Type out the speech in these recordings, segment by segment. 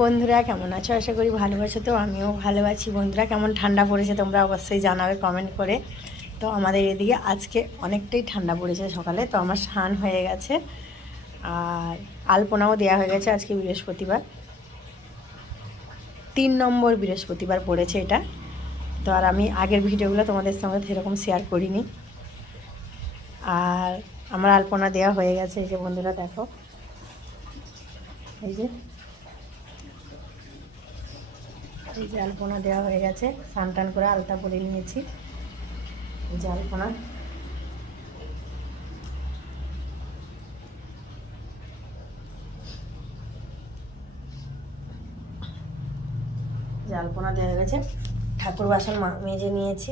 বন্ধুরা কেমন আছো? আশা করি ভালো আছো। তো আমিও ভালো আছি। বন্ধুরা কেমন ঠান্ডা পড়েছে তোমরা অবশ্যই জানাবে কমেন্ট করে। তো আমাদের এদিকে আজকে অনেকটাই ঠান্ডা পড়েছে সকালে। তো আমার স্নান হয়ে গেছে আর আলপনাও দেওয়া হয়ে গেছে। আজকে বৃহস্পতিবার, 3 নম্বর বৃহস্পতিবার পড়েছে এটা। তো আর আমি আগের ভিডিওগুলো তোমাদের সঙ্গে সেরকম শেয়ার করিনি। আর আমার আলপনা দেওয়া হয়ে গেছে। এই যে বন্ধুরা দেখো, এই যে আলপনা দেওয়া হয়ে গেছে। স্নান টান করে আলতা পরে নিয়েছি। এই যে আলপনা, আলপনা দেওয়া হয়ে গেছে। ঠাকুর বাসন মেজে নিয়েছি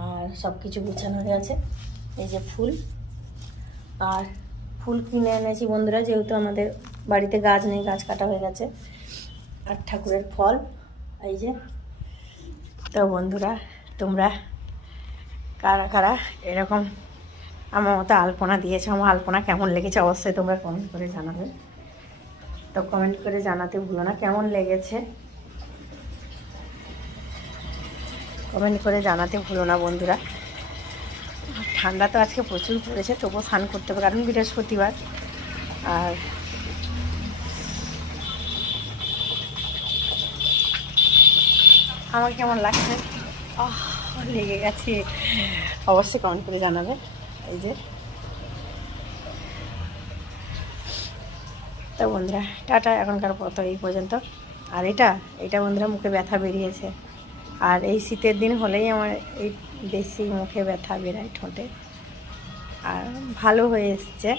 আর সব কিছু গুছানো হয়ে গেছে। এই যে ফুল, আর ফুল কিনে এনেছি বন্ধুরা, যেহেতু আমাদের বাড়িতে গাছ নেই, গাছ কাটা হয়ে গেছে। আর ঠাকুরের ফল এই যে। তো বন্ধুরা তোমরা কারা কারা এরকম আমার মতো আলপনা দিয়েছে, আমার আলপনা কেমন লেগেছে অবশ্যই তোমরা কমেন্ট করে জানাবে। তো কমেন্ট করে জানাতে ভুলো না কেমন লেগেছে, কমেন্ট করে জানাতে ভুলো না বন্ধুরা। ঠান্ডা তো আজকে প্রচুর পড়েছে, তবুও স্নান করতে হবে কারণ বৃহস্পতিবার। আর আমার কেমন লাগছে, লেগে গেছে, অবশ্যই কমেন্ট করে জানাবে। এই যে তো বন্ধুরা টাটা, এখনকার মতো এই পর্যন্ত। আর এটা বন্ধুরা মুখে ব্যথা বেরিয়েছে। আর এই শীতের দিন হলেই আমার এই বেশি মুখে ব্যথা বেরায়, ঠোঁটে। আর ভালো হয়ে এসছে।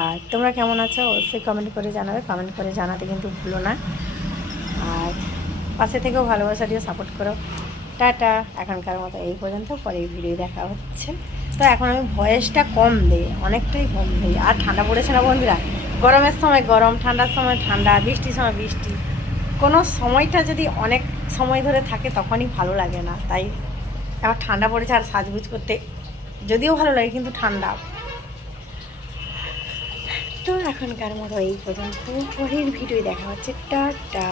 আর তোমরা কেমন আছো অবশ্যই কমেন্ট করে জানাবে, কমেন্ট করে জানাতে কিন্তু ভুলো না। আর পাশে থেকেও ভালোবাসা দিয়ে সাপোর্ট করো। টাটা, এখনকার মতো এই পর্যন্ত, পরে ভিডিও দেখা হচ্ছে। তো এখন আমি ভয়েসটা কম দিই, অনেকটাই কম দিই। আর ঠান্ডা পড়েছে না বন্ধুরা, গরমের সময় গরম, ঠান্ডার সময় ঠান্ডা, বৃষ্টির সময় বৃষ্টি। কোনো সময়টা যদি অনেক সময় ধরে থাকে তখনই ভালো লাগে না। তাই আবার ঠান্ডা পড়েছে আর সাজগুজ করতে যদিও ভালো লাগে, কিন্তু ঠান্ডা। তো এখনকার মতো এই পর্যন্ত, পরের ভিডিও দেখা হচ্ছে। টাটা।